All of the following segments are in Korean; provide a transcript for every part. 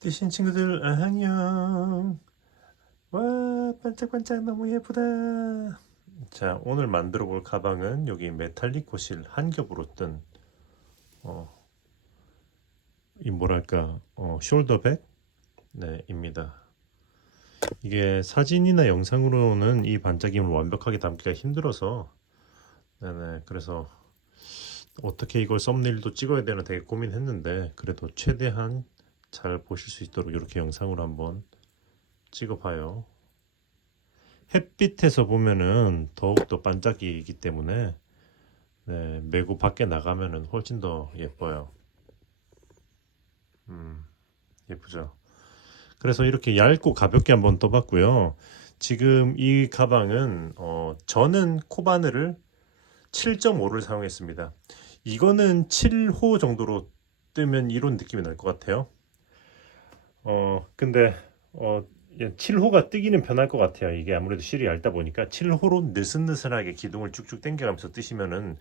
뛰신 친구들 안녕. 와, 반짝반짝 너무 예쁘다. 자, 오늘 만들어 볼 가방은 여기 메탈릭 코실 한 겹으로 뜬 어, 이 뭐랄까 숄더백 네, 입니다. 이게 사진이나 영상으로는 이 반짝임을 완벽하게 담기가 힘들어서 네네, 그래서 어떻게 이걸 썸네일도 찍어야 되나 되게 고민했는데 그래도 최대한 잘 보실 수 있도록 이렇게 영상으로 한번 찍어봐요. 햇빛에서 보면은 더욱더 반짝이기 때문에 네, 메고 밖에 나가면은 훨씬 더 예뻐요. 예쁘죠. 그래서 이렇게 얇고 가볍게 한번 떠봤고요. 지금 이 가방은 저는 코바늘을 7.5를 사용했습니다. 이거는 7호 정도로 뜨면 이런 느낌이 날 것 같아요. 근데 7호가 뜨기는 편할 것 같아요. 이게 아무래도 실이 얇다 보니까 7호로 느슨느슨하게 기둥을 쭉쭉 당겨가면서 뜨시면은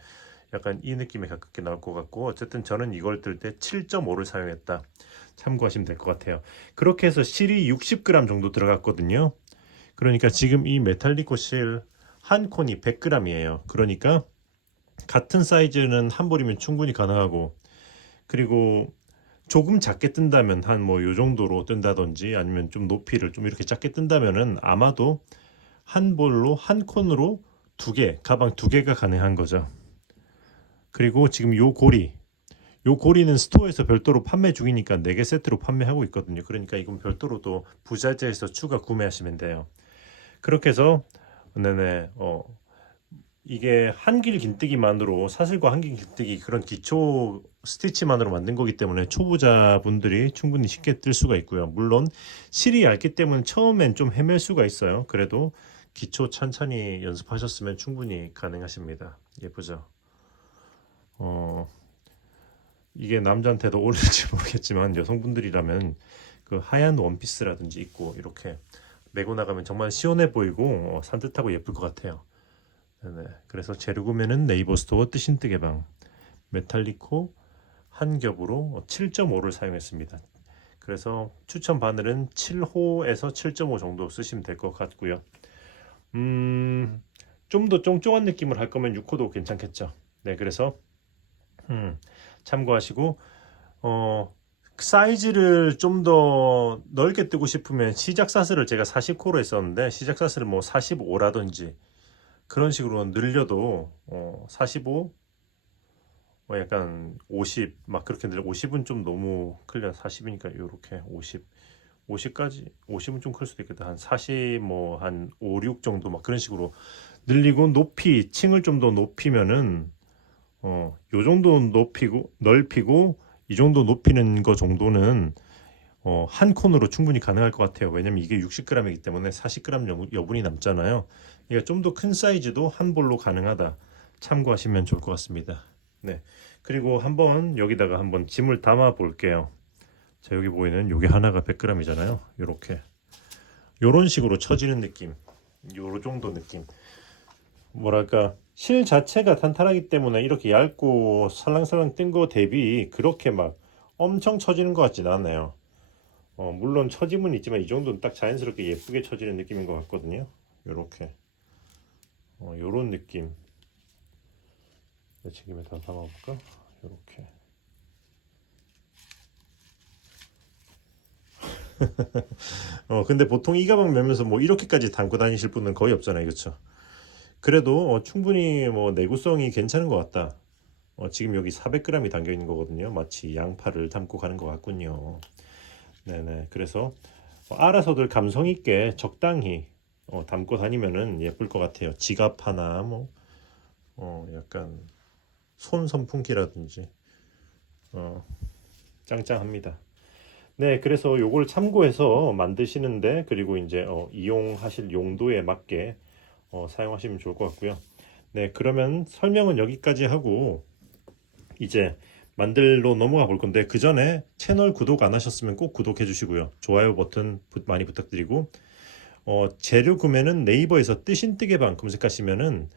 약간 이 느낌에 가깝게 나올 것 같고, 어쨌든 저는 이걸 뜰 때 7.5를 사용했다. 참고하시면 될 것 같아요. 그렇게 해서 실이 60g 정도 들어갔거든요. 그러니까 지금 이 메탈리코 실 한 콘이 100g이에요. 그러니까 같은 사이즈는 한 벌이면 충분히 가능하고, 그리고 조금 작게 뜬다면 한 뭐 요 정도로 뜬다든지 아니면 좀 높이를 좀 이렇게 작게 뜬다면은 아마도 한 볼로 한 콘으로 두 개, 가방 두 개가 가능한 거죠. 그리고 지금 요 고리는 스토어에서 별도로 판매 중이니까 4개 세트로 판매하고 있거든요. 그러니까 이건 별도로 또 부자재에서 추가 구매하시면 돼요. 그렇게 해서 네네 이게 한길 긴뜨기만으로 사슬과 한길 긴뜨기 그런 기초 스티치만으로 만든 거기 때문에 초보자분들이 충분히 쉽게 뜰 수가 있고요. 물론 실이 얇기 때문에 처음엔 좀 헤맬 수가 있어요. 그래도 기초 천천히 연습하셨으면 충분히 가능하십니다. 예쁘죠? 어, 이게 남자한테도 어울릴지 모르겠지만 여성분들이라면 그 하얀 원피스라든지 입고 이렇게 메고 나가면 정말 시원해 보이고 산뜻하고 예쁠 것 같아요. 네네. 그래서 재료 구매는 네이버 스토어 뜨신뜨개방 메탈리코 한 겹으로 7.5를 사용했습니다. 그래서 추천 바늘은 7호에서 7.5 정도 쓰시면 될 것 같고요. 좀 더 쫑쫑한 느낌을 할 거면 6호도 괜찮겠죠. 네, 그래서 참고하시고 사이즈를 좀 더 넓게 뜨고 싶으면 시작 사슬을 제가 40호로 했었는데 시작 사슬을 뭐 45라든지 그런 식으로 늘려도 45 약간 50 막 그렇게 늘려 50은 좀 너무 클려 40이니까 이렇게 50까지 50은 좀 클 수도 있겠다 한 40 뭐 한 5, 6 정도 막 그런 식으로 늘리고 높이 층을 좀 더 높이면은 요 정도 높이고 넓히고 이 정도 높이는 거 정도는 한 콘으로 충분히 가능할 것 같아요. 왜냐면 이게 60g이기 때문에 40g 여분이 남잖아요. 그러니까 좀 더 큰 사이즈도 한 볼로 가능하다. 참고하시면 좋을 것 같습니다. 네. 그리고 한번 여기다가 한번 짐을 담아 볼게요. 자, 여기 보이는 요게 하나가 100g이잖아요. 요렇게. 요런 식으로 처지는 느낌. 요 정도 느낌. 뭐랄까 실 자체가 탄탄하기 때문에 이렇게 얇고 살랑살랑 뜬 거 대비 그렇게 막 엄청 처지는 것 같진 않아요. 물론 처짐은 있지만 이 정도는 딱 자연스럽게 예쁘게 처지는 느낌인 것 같거든요. 요렇게 요런 느낌. 내치김에 다 담아볼까? 요렇게. 근데 보통 이 가방 매면서 뭐 이렇게까지 담고 다니실 분은 거의 없잖아요, 그렇죠? 그래도 충분히 뭐 내구성이 괜찮은 것 같다. 지금 여기 400g이 담겨 있는 거거든요. 마치 양파를 담고 가는 것 같군요. 네네. 그래서 알아서들 감성 있게 적당히 담고 다니면은 예쁠 것 같아요. 지갑 하나 뭐 약간 손 선풍기라든지 어, 짱짱합니다. 네, 그래서 요걸 참고해서 만드시는데 그리고 이제 이용하실 용도에 맞게 사용하시면 좋을 것 같고요. 네, 그러면 설명은 여기까지 하고 이제 만들러 넘어가 볼 건데 그 전에 채널 구독 안 하셨으면 꼭 구독해 주시고요. 좋아요 버튼 많이 부탁드리고 재료 구매는 네이버에서 뜨신 뜨개방 검색하시면은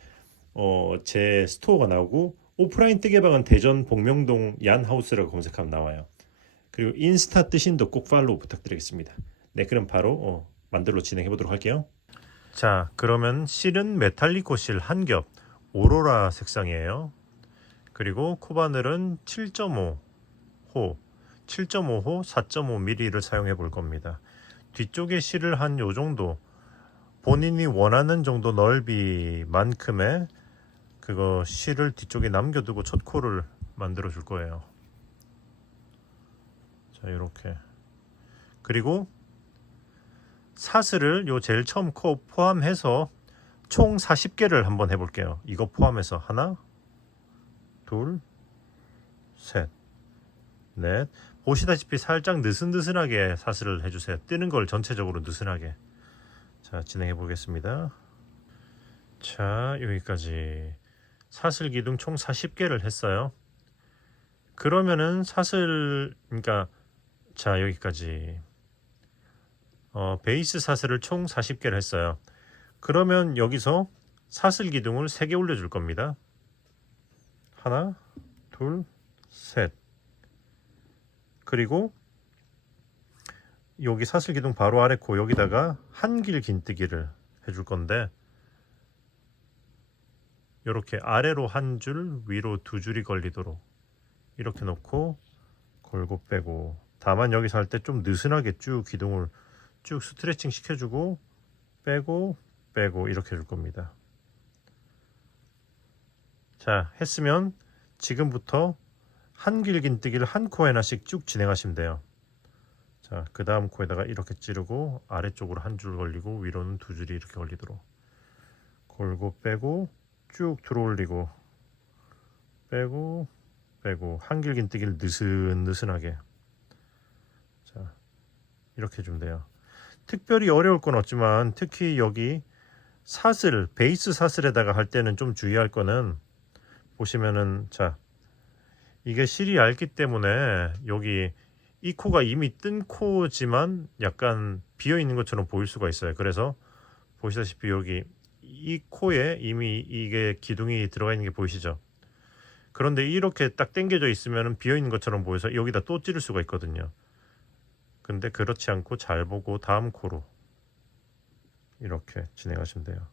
제 스토어가 나오고 오프라인 뜨개방은 대전 복명동 얀하우스라고 검색하면 나와요. 그리고 인스타 뜨신도 꼭 팔로우 부탁드리겠습니다. 네, 그럼 바로 만들러 진행해 보도록 할게요. 자, 그러면 실은 메탈리코 실 한 겹 오로라 색상이에요. 그리고 코바늘은 7.5호 4.5mm를 사용해 볼 겁니다. 뒤쪽에 실을 한 요 정도, 본인이 원하는 정도 넓이만큼의 그거 실을 뒤쪽에 남겨두고 첫 코를 만들어 줄 거예요. 자, 이렇게. 그리고 사슬을 요 제일 처음 코 포함해서 총 40개를 한번 해볼게요. 이거 포함해서 하나, 둘, 셋, 넷. 보시다시피 살짝 느슨느슨하게 사슬을 해주세요. 뜨는 걸 전체적으로 느슨하게. 자, 진행해 보겠습니다. 자, 여기까지 사슬 기둥 총 40개를 했어요. 그러면은 사슬, 그러니까 자, 여기까지 베이스 사슬을 총 40개를 했어요. 그러면 여기서 사슬 기둥을 3개 올려줄 겁니다. 하나, 둘, 셋. 그리고 여기 사슬 기둥 바로 아래 코 여기다가 한길 긴뜨기를 해줄 건데, 이렇게 아래로 한 줄, 위로 2줄이 걸리도록 이렇게 놓고 걸고 빼고, 다만 여기서 할 때 좀 느슨하게 쭉 기둥을 쭉 스트레칭 시켜주고 빼고 빼고 이렇게 해줄 겁니다. 자, 했으면 지금부터 한길 긴뜨기를 한 코 하나씩 쭉 진행하시면 돼요. 자, 그 다음 코에다가 이렇게 찌르고 아래쪽으로 한 줄 걸리고 위로는 2줄이 이렇게 걸리도록 걸고 빼고 쭉 들어올리고 빼고 빼고 한길 긴뜨기를 느슨느슨하게. 자, 이렇게 해주면 돼요. 특별히 어려울 건 없지만 특히 여기 사슬, 베이스 사슬에다가 할 때는 좀 주의할 거는, 보시면은 자, 이게 실이 얇기 때문에 여기 이 코가 이미 뜬 코지만 약간 비어 있는 것처럼 보일 수가 있어요. 그래서 보시다시피 여기 이 코에 이미 이게 기둥이 들어가 있는 게 보이시죠? 그런데 이렇게 딱 당겨져 있으면 비어 있는 것처럼 보여서 여기다 또 찌를 수가 있거든요. 근데 그렇지 않고 잘 보고 다음 코로 이렇게 진행하시면 돼요.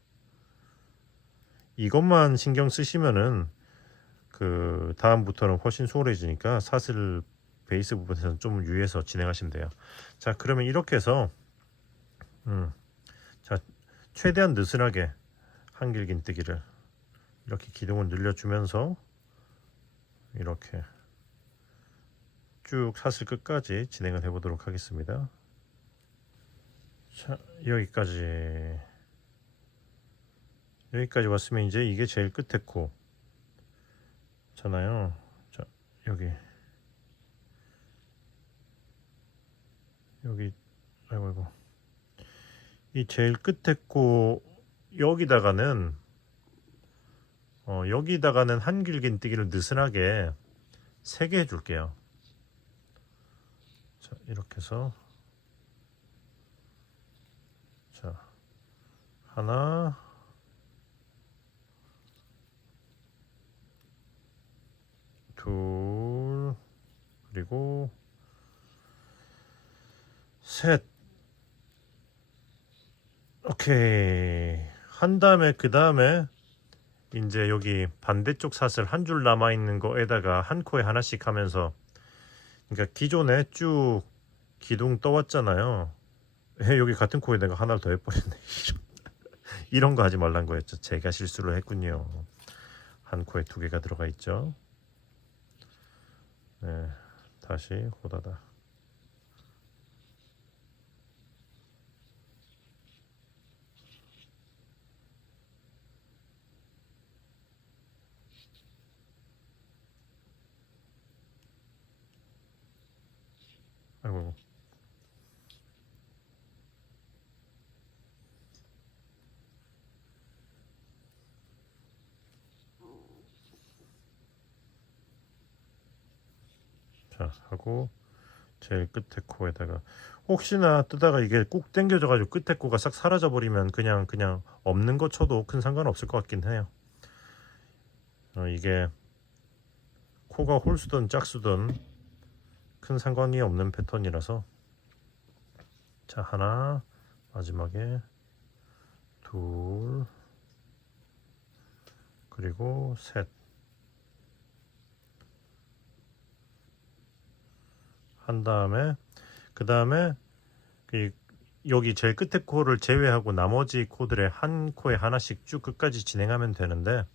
이것만 신경 쓰시면은 그 다음부터는 훨씬 수월해지니까 사슬 베이스 부분에서는 좀 유의해서 진행하시면 돼요. 자, 그러면 이렇게 해서 자, 최대한 느슨하게 한길 긴뜨기를 이렇게 기둥을 늘려주면서 이렇게 쭉 사슬 끝까지 진행을 해보도록 하겠습니다. 자, 여기까지 왔으면 이제 이게 제일 끝에 코 잖아요. 자, 여기 아이고 이 제일 끝에 코 여기다가는 한길 긴뜨기를 느슨하게 3개 해줄게요. 자, 이렇게 해서 자, 하나, 둘, 그리고 셋. 오케이. 한 다음에 그 다음에 이제 여기 반대쪽 사슬 한 줄 남아 있는 거에다가 한 코에 하나씩 하면서, 그러니까 기존에 쭉 기둥 떠왔잖아요. 여기 같은 코에 내가 하나를 더 해버렸네. 이런 거 하지 말란 거였죠. 제가 실수를 했군요. 한 코에 2개가 들어가 있죠. 네, 다시 호다다. 아이고. 자, 하고 제일 끝에 코에다가 혹시나 뜨다가 이게 꾹 당겨져 가지고 끝에 코가 싹 사라져 버리면 그냥 없는 거 쳐도 큰 상관 없을 것 같긴 해요. 이게 코가 홀수든 짝수든 큰 상관이 없는 패턴이라서 자 하나 마지막에 둘 그리고 셋 한 다음에 그 다음에 여기 제일 끝에 코를 제외하고 나머지 코들의 한 코에 하나씩 쭉 끝까지 진행하면 되는데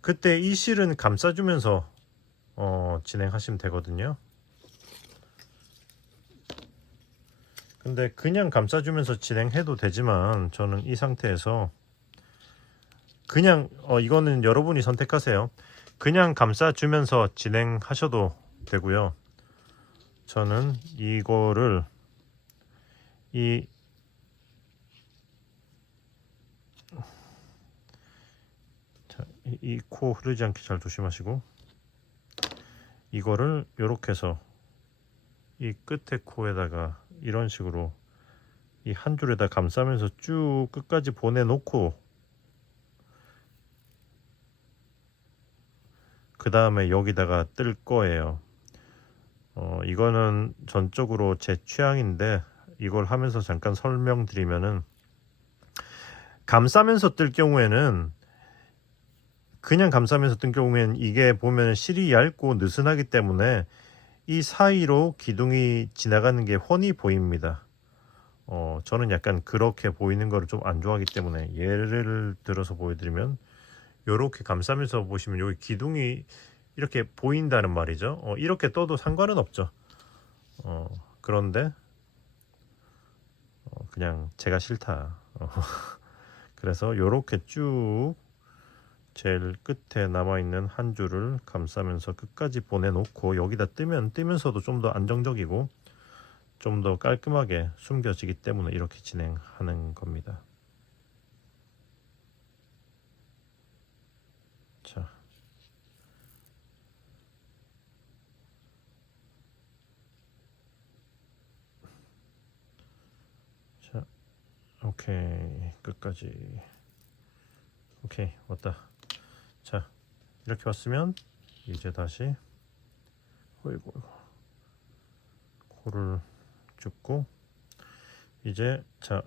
그때 이 실은 감싸주면서 진행하시면 되거든요. 근데 그냥 감싸주면서 진행해도 되지만 저는 이 상태에서 그냥 이거는 여러분이 선택하세요. 그냥 감싸주면서 진행하셔도 되고요. 저는 이거를 이 코 흐르지 않게 잘 조심하시고 이거를 이렇게 해서 이 끝에 코에다가 이런 식으로 이 한 줄에다 감싸면서 쭉 끝까지 보내놓고 그 다음에 여기다가 뜰 거예요. 이거는 전적으로 제 취향인데 이걸 하면서 잠깐 설명드리면은 감싸면서 뜰 경우에는 그냥 감싸면서 뜬 경우에는 이게 보면 실이 얇고 느슨하기 때문에 이 사이로 기둥이 지나가는 게 훤히 보입니다. 저는 약간 그렇게 보이는 거를 좀 안 좋아하기 때문에 예를 들어서 보여드리면 이렇게 감싸면서 보시면 여기 기둥이 이렇게 보인다는 말이죠. 이렇게 떠도 상관은 없죠. 그런데 그냥 제가 싫다. 그래서 이렇게 쭉 제일 끝에 남아있는 한 줄을 감싸면서 끝까지 보내놓고 여기다 뜨면서도 좀 더 안정적이고 좀 더 깔끔하게 숨겨지기 때문에 이렇게 진행하는 겁니다. 자, 오케이 끝까지 오케이 왔다. 자 이렇게 왔으면 이제 다시 어이구 코를 줍고 이제 자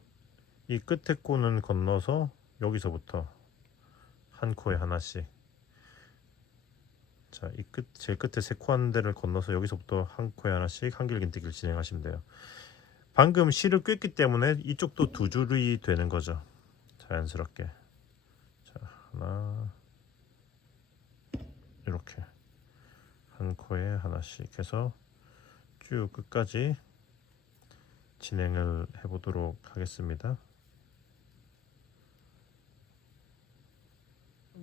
이 끝에 코는 건너서 여기서부터 한 코에 하나씩 자 이 제일 끝에 세 코 한 대를 건너서 여기서부터 한 코에 하나씩 한길긴뜨기를 진행하시면 돼요. 방금 실을 꿰기 때문에 이쪽도 두 줄이 되는 거죠. 자연스럽게 자 하나 이렇게 한 코에 하나씩 해서 쭉 끝까지 진행을 해보도록 하겠습니다.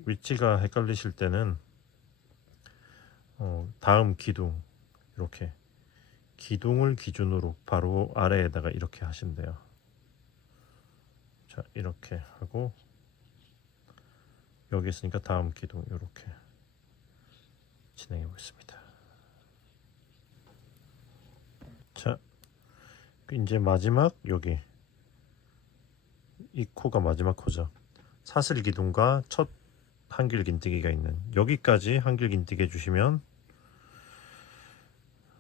위치가 헷갈리실 때는 다음 기둥 이렇게 기둥을 기준으로 바로 아래에다가 이렇게 하시면 돼요. 자 이렇게 하고 여기 있으니까 다음 기둥 이렇게 진행해 보겠습니다. 자 이제 마지막 여기 이 코가 마지막 코죠. 사슬 기둥과 첫 한길긴뜨기가 있는 여기까지 한길긴뜨기 해주시면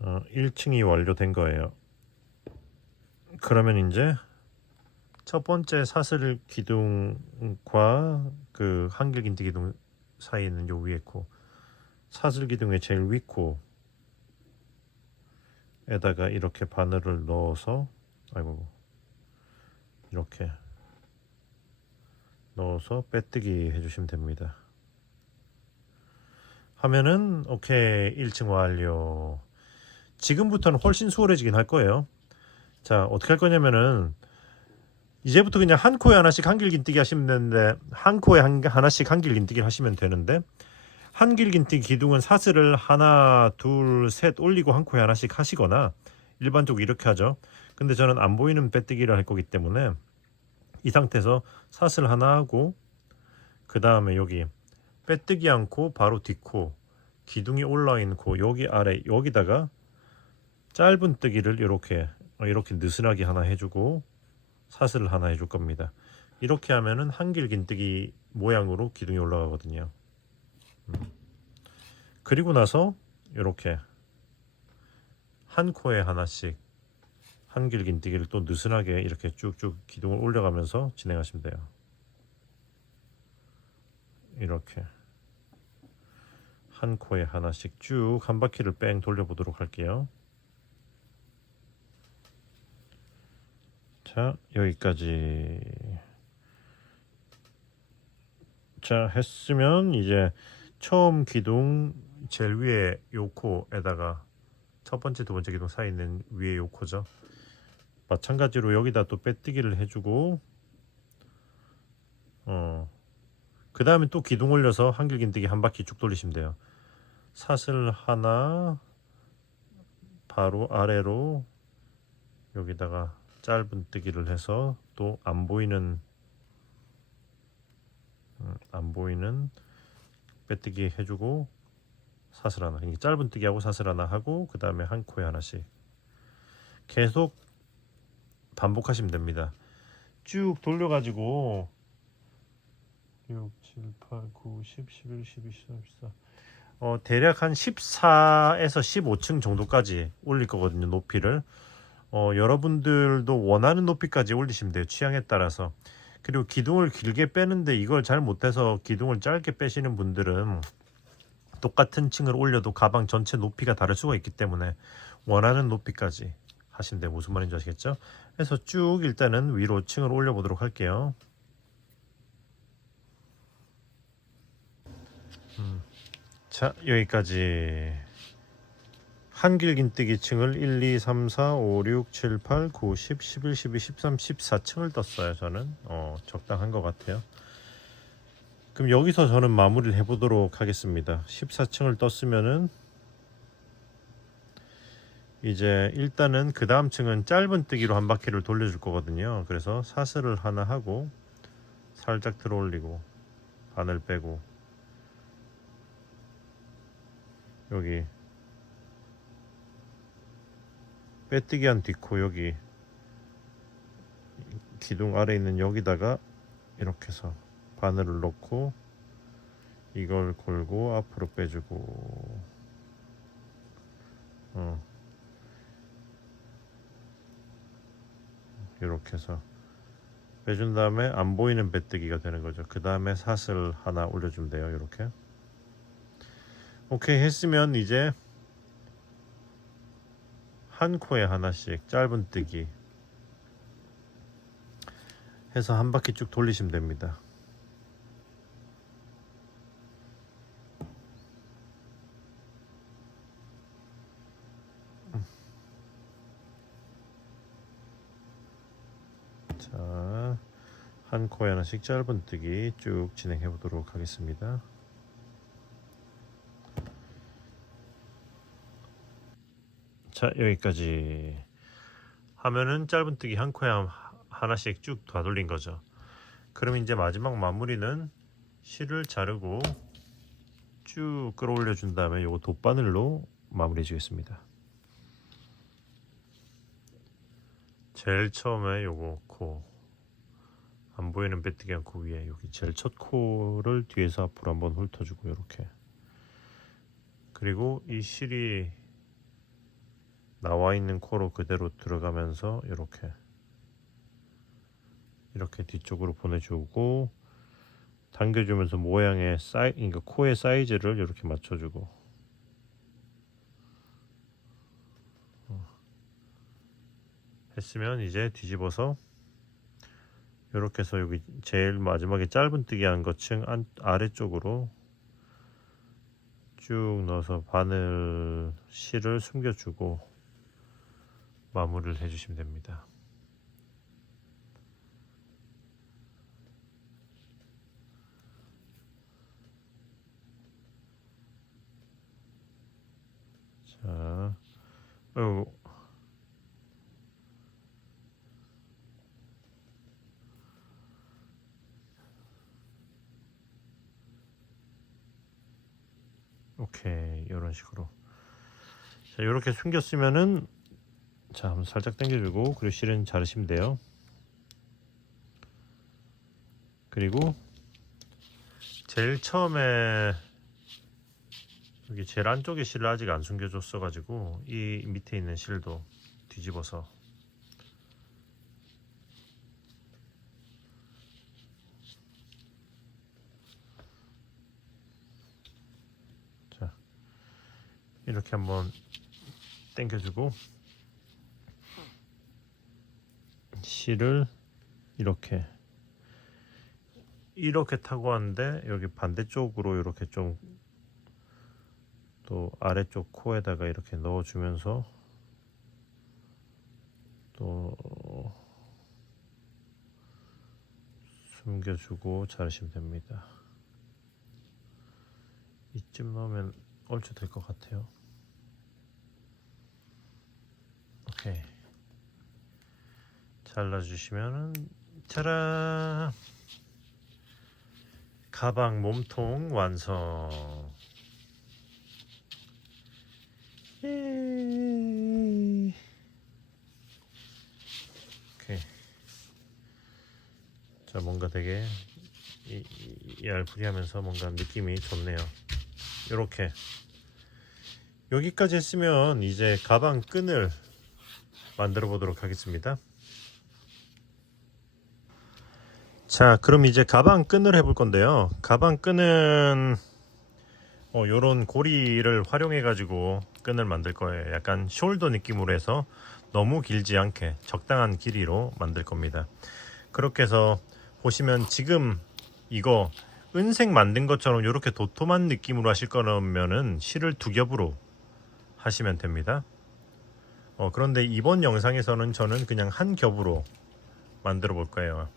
1층이 완료된 거예요. 그러면 이제 첫 번째 사슬 기둥과 그 한길긴뜨기 기둥 사이에 있는 요 위에 코 사슬 기둥의 제일 위 코에다가 이렇게 바늘을 넣어서 아이고 이렇게 넣어서 빼뜨기 해주시면 됩니다. 하면은 오케이 1층 완료. 지금부터는 훨씬 수월해지긴 할 거예요. 자 어떻게 할 거냐면은 이제부터 그냥 한 코에 하나씩 한길긴뜨기 하시면 되는데 한 코에 하나씩 한길긴뜨기를 하시면 되는데 한길긴뜨기 기둥은 사슬을 하나 둘 셋 올리고 한 코에 하나씩 하시거나 일반적으로 이렇게 하죠. 근데 저는 안 보이는 빼뜨기를 할 거기 때문에 이 상태에서 사슬 하나 하고 그 다음에 여기 빼뜨기 않고 바로 뒷코 기둥이 올라와 있는 코 여기 아래 여기다가 짧은 뜨기를 이렇게 느슨하게 하나 해주고 사슬을 하나 해줄 겁니다. 이렇게 하면은 한길긴뜨기 모양으로 기둥이 올라가거든요. 그리고 나서 이렇게 한 코에 하나씩 한길 긴뜨기를 또 느슨하게 이렇게 쭉쭉 기둥을 올려가면서 진행하시면 돼요. 이렇게 한 코에 하나씩 쭉 한 바퀴를 뺑 돌려보도록 할게요. 자, 여기까지. 자, 했으면 이제 처음 기둥 제일 위에 요 코에다가 첫 번째 두 번째 기둥 사이 있는 위에 요 코죠. 마찬가지로 여기다 또 빼뜨기를 해주고 그 다음에 또 기둥 올려서 한길 긴뜨기 한 바퀴 쭉 돌리시면 돼요. 사슬 하나 바로 아래로 여기다가 짧은 뜨기를 해서 또 안 보이는 빼뜨기 해주고 사슬 하나, 짧은 뜨기하고 사슬 하나 하고 그 다음에 한 코에 하나씩 계속 반복하시면 됩니다. 쭉 돌려가지고 6, 7, 8, 9, 10, 11, 12, 13, 14 대략 한 14에서 15층 정도까지 올릴 거거든요. 높이를 여러분들도 원하는 높이까지 올리시면 돼요. 취향에 따라서. 그리고 기둥을 길게 빼는데 이걸 잘 못해서 기둥을 짧게 빼시는 분들은 똑같은 층을 올려도 가방 전체 높이가 다를 수가 있기 때문에 원하는 높이까지 하시면 돼요. 무슨 말인지 아시겠죠? 그래서 쭉 일단은 위로 층을 올려 보도록 할게요. 자, 여기까지 한길 긴뜨기 층을 1, 2, 3, 4, 5, 6, 7, 8, 9, 10, 11, 12, 13, 14층을 떴어요. 저는 적당한 것 같아요. 그럼 여기서 저는 마무리를 해보도록 하겠습니다. 14층을 떴으면은 이제 일단은 그 다음 층은 짧은 뜨기로 한 바퀴를 돌려줄 거거든요. 그래서 사슬을 하나 하고 살짝 들어 올리고 바늘 빼고 여기 빼뜨기 한 뒷코 여기 기둥 아래 있는 여기다가 이렇게 해서 바늘을 넣고 이걸 걸고 앞으로 빼주고 이렇게 해서 빼준 다음에 안 보이는 빼뜨기가 되는 거죠. 그 다음에 사슬 하나 올려주면 돼요. 이렇게 오케이 했으면 이제 한 코에 하나씩 짧은 뜨기 해서 한 바퀴 쭉 돌리시면 됩니다. 자, 한 코에 하나씩 짧은 뜨기 쭉 진행해 보도록 하겠습니다. 자, 여기까지 하면은 짧은 뜨기 한 코에 하나씩 쭉 다 돌린 거죠. 그럼 이제 마지막 마무리는 실을 자르고 쭉 끌어올려 준 다음에 요거 돗바늘로 마무리해 주겠습니다. 제일 처음에 요거 코 안 보이는 빼뜨기 한 코 위에 여기 제일 첫 코를 뒤에서 앞으로 한번 훑어주고 이렇게 그리고 이 실이 나와 있는 코로 그대로 들어가면서 이렇게 뒤쪽으로 보내주고 당겨주면서 모양의 그러니까 코의 사이즈를 이렇게 맞춰주고 했으면 이제 뒤집어서 이렇게 해서 여기 제일 마지막에 짧은 뜨기 한 거층 아래쪽으로 쭉 넣어서 바늘 실을 숨겨주고 마무리를 해주시면 됩니다. 자, 오케이 이런 식으로 자 이렇게 숨겼으면은 자 한번 살짝 당겨주고 그리고 실은 자르시면 돼요. 그리고 제일 처음에 여기 제일 안쪽에 실을 아직 안 숨겨줬어 가지고 이 밑에 있는 실도 뒤집어서 자 이렇게 한번 당겨주고 실을 이렇게 타고 왔는데 여기 반대쪽으로 이렇게 좀 또 아래쪽 코에다가 이렇게 넣어주면서 또 숨겨주고 자르시면 됩니다. 이쯤 넣으면 얼추 될 것 같아요. 오케이. 잘라주시면은 짜란! 가방 몸통 완성. 오케이. 자, 뭔가 되게 얄푸리하면서 뭔가 느낌이 좋네요. 이렇게 여기까지 했으면 이제 가방 끈을 만들어 보도록 하겠습니다. 자, 그럼 이제 가방 끈을 해볼 건데요. 가방 끈은 요런 고리를 활용해 가지고 끈을 만들 거예요. 약간 숄더 느낌으로 해서 너무 길지 않게 적당한 길이로 만들 겁니다. 그렇게 해서 보시면 지금 이거 은색 만든 것처럼 이렇게 도톰한 느낌으로 하실 거면은 실을 두 겹으로 하시면 됩니다. 그런데 이번 영상에서는 저는 그냥 한 겹으로 만들어 볼 거예요.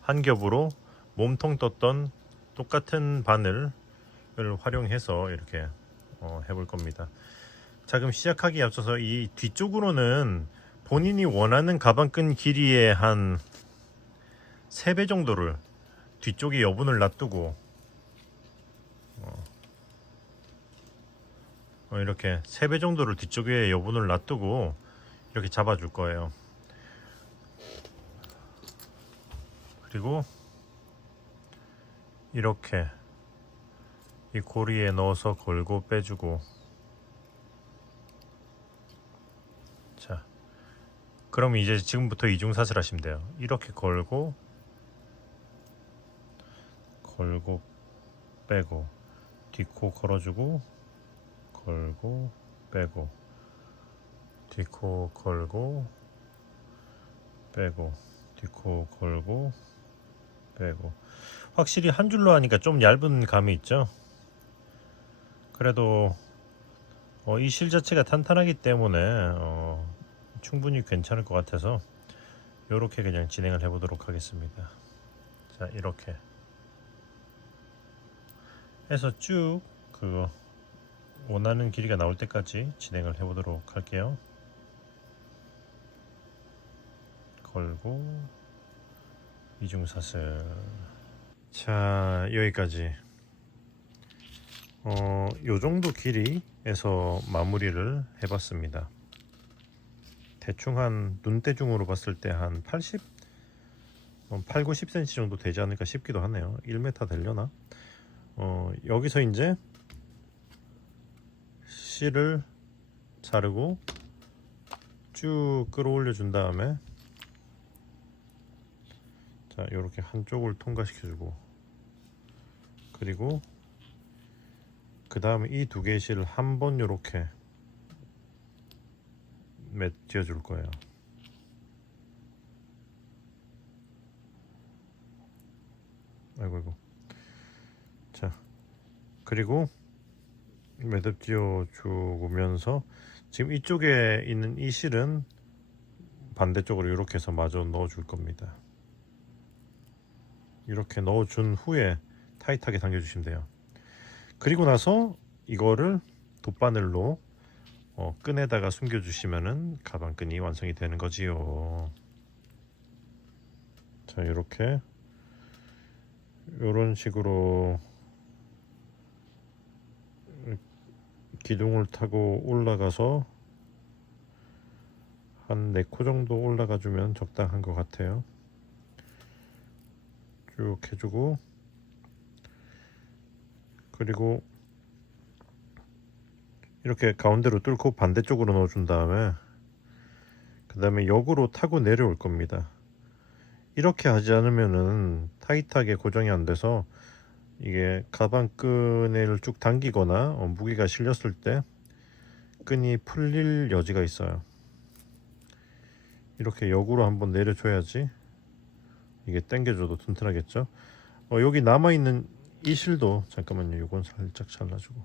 한 겹으로 몸통 떴던 똑같은 바늘을 활용해서 이렇게 해볼 겁니다. 자, 그럼 시작하기에 앞서서 이 뒤쪽으로는 본인이 원하는 가방끈 길이의 한 3배 정도를 뒤쪽에 여분을 놔두고 이렇게 3배 정도를 뒤쪽에 여분을 놔두고 이렇게 잡아줄 거예요. 그리고 이렇게 이 고리에 넣어서 걸고 빼주고. 자, 그럼 이제 지금부터 이중사슬 하시면 돼요. 이렇게 걸고 빼고, 뒷코 걸어주고 걸고 빼고, 뒷코 걸고 빼고, 뒷코 걸고 빼고. 확실히 한 줄로 하니까 좀 얇은 감이 있죠. 그래도 이 실 자체가 탄탄하기 때문에 충분히 괜찮을 것 같아서 이렇게 그냥 진행을 해보도록 하겠습니다. 자, 이렇게 해서 쭉 그거 원하는 길이가 나올 때까지 진행을 해보도록 할게요. 걸고 이중사슬. 자, 여기까지 요 정도 길이에서 마무리를 해봤습니다. 대충 한 눈대중으로 봤을 때 한 80, 8, 90cm 정도 되지 않을까 싶기도 하네요. 1m 되려나? 여기서 이제 실을 자르고 쭉 끌어올려 준 다음에 자, 이렇게 한쪽을 통과시켜주고, 그리고 그 다음에 이 두 개의 실을 한 번 이렇게 맺어 줄 거예요. 아이고. 자, 그리고 매듭지어 주면서 지금 이쪽에 있는 이 실은 반대쪽으로 이렇게 해서 마저 넣어 줄 겁니다. 이렇게 넣어 준 후에 타이트하게 당겨 주시면 돼요. 그리고 나서 이거를 돗바늘로 끈에다가 숨겨 주시면은 가방끈이 완성이 되는 거지요. 자, 이렇게 이런 식으로 기둥을 타고 올라가서 한 4코 정도 올라가 주면 적당한 것 같아요. 쭉 해주고, 그리고 이렇게 가운데로 뚫고 반대쪽으로 넣어준 다음에 그 다음에 역으로 타고 내려올 겁니다. 이렇게 하지 않으면은 타이트하게 고정이 안 돼서 이게 가방 끈을 쭉 당기거나 무게가 실렸을 때 끈이 풀릴 여지가 있어요. 이렇게 역으로 한번 내려줘야지 이게 당겨줘도 튼튼하겠죠. 여기 남아있는 이 실도 잠깐만요. 요건 살짝 잘라주고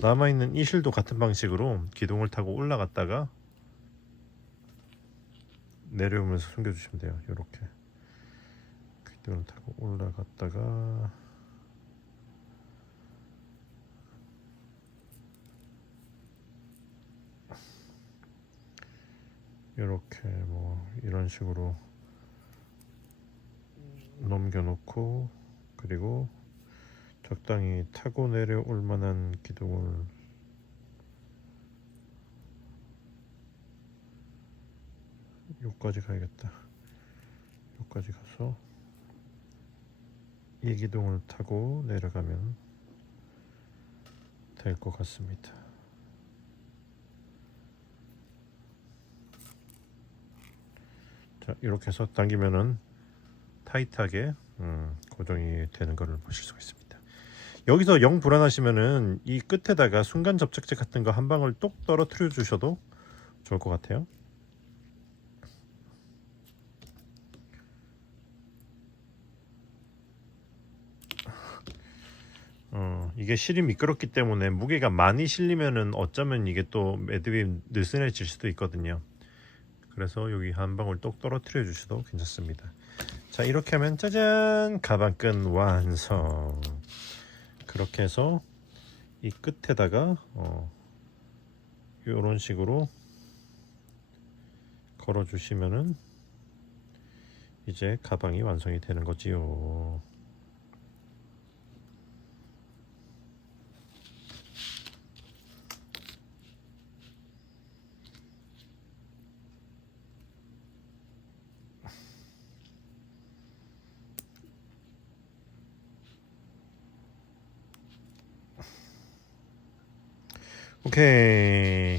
남아있는 이 실도 같은 방식으로 기둥을 타고 올라갔다가 내려오면서 숨겨주시면 돼요. 요렇게 기둥을 타고 올라갔다가 요렇게 뭐 이런 식으로 넘겨놓고 그리고 적당히 타고 내려올 만한 기둥을 여기까지 가야겠다. 여기까지 가서 이 기둥을 타고 내려가면 될 것 같습니다. 자, 이렇게 해서 당기면은 타이트하게 고정이 되는 것을 보실 수가 있습니다. 여기서 영 불안하시면은 이 끝에다가 순간 접착제 같은 거 한 방울 똑 떨어뜨려 주셔도 좋을 것 같아요. 이게 실이 미끄럽기 때문에 무게가 많이 실리면은 어쩌면 이게 또 매듭이 느슨해질 수도 있거든요. 그래서 여기 한 방울 똑 떨어뜨려 주셔도 괜찮습니다. 자, 이렇게 하면 짜잔, 가방끈 완성. 그렇게 해서 이 끝에다가 이런 식으로 걸어 주시면은 이제 가방이 완성이 되는 거지요. 오케이.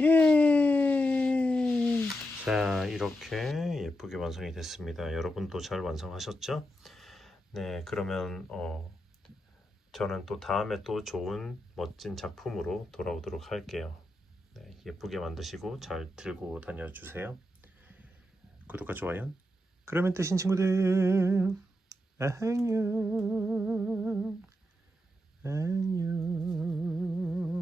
예. 자, 이렇게 예쁘게 완성이 됐습니다. 여러분도 잘 완성하셨죠? 네, 그러면 저는 또 다음에 또 좋은 멋진 작품으로 돌아오도록 할게요. 네, 예쁘게 만드시고 잘 들고 다녀 주세요. 구독과 좋아요. 그러면 뜨신 친구들 안녕. 안녕.